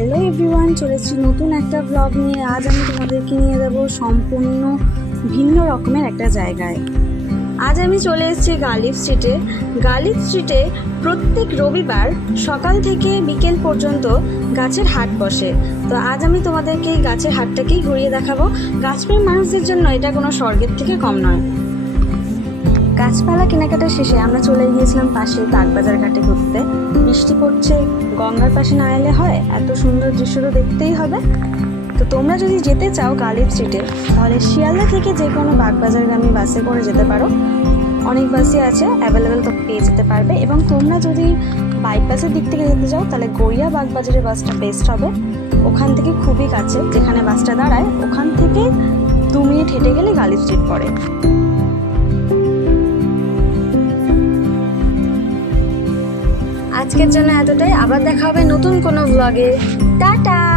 Hello everyone, চলে এসেছি নতুন একটা ব্লগ নিয়ে। আজ আমি তোমাদেরকে নিয়ে যাবো সম্পূর্ণ ভিন্ন রকমের একটা জায়গায়। আজ আমি চলে এসেছি গালিব স্ট্রিটে। গালিব স্ট্রিটে প্রত্যেক রবিবার সকাল থেকে বিকেল পর্যন্ত গাছের হাট বসে। তো আজ আমি তোমাদেরকে এই গাছের হাটটাকেই ঘুরিয়ে দেখাবো। গাছপ্রেমী মানুষদের জন্য এটা কোনো স্বর্গের থেকে কম নয়। গাছপালা কেনাকাটা শেষে আমরা চলে গিয়েছিলাম পাশে বাগবাজার ঘাটে ঘুরতে। বৃষ্টি পড়ছে, গঙ্গার পাশে না এলে হয়? এত সুন্দর দৃশ্য তো দেখতেই হবে। তো তোমরা যদি যেতে চাও গালিব স্ট্রিটে, তাহলে শিয়ালদা থেকে যে কোনো বাগবাজারগামী বাসে করে যেতে পারো। অনেক বাসই আছে অ্যাভেলেবেল, তো পেয়ে যেতে পারবে। এবং তোমরা যদি বাইপাসের দিক থেকে যেতে চাও, তাহলে গড়িয়া বাগবাজারের বাসটা বেস্ট হবে। ওখান থেকে খুবই কাছে, যেখানে বাসটা দাঁড়ায় ওখান থেকে 2 মিনিট হেঁটে গেলে গালিব স্ট্রিট পড়ে। আজকের জন্য এতটাই। আবার দেখা হবে নতুন কোনো ব্লগে। টাটা।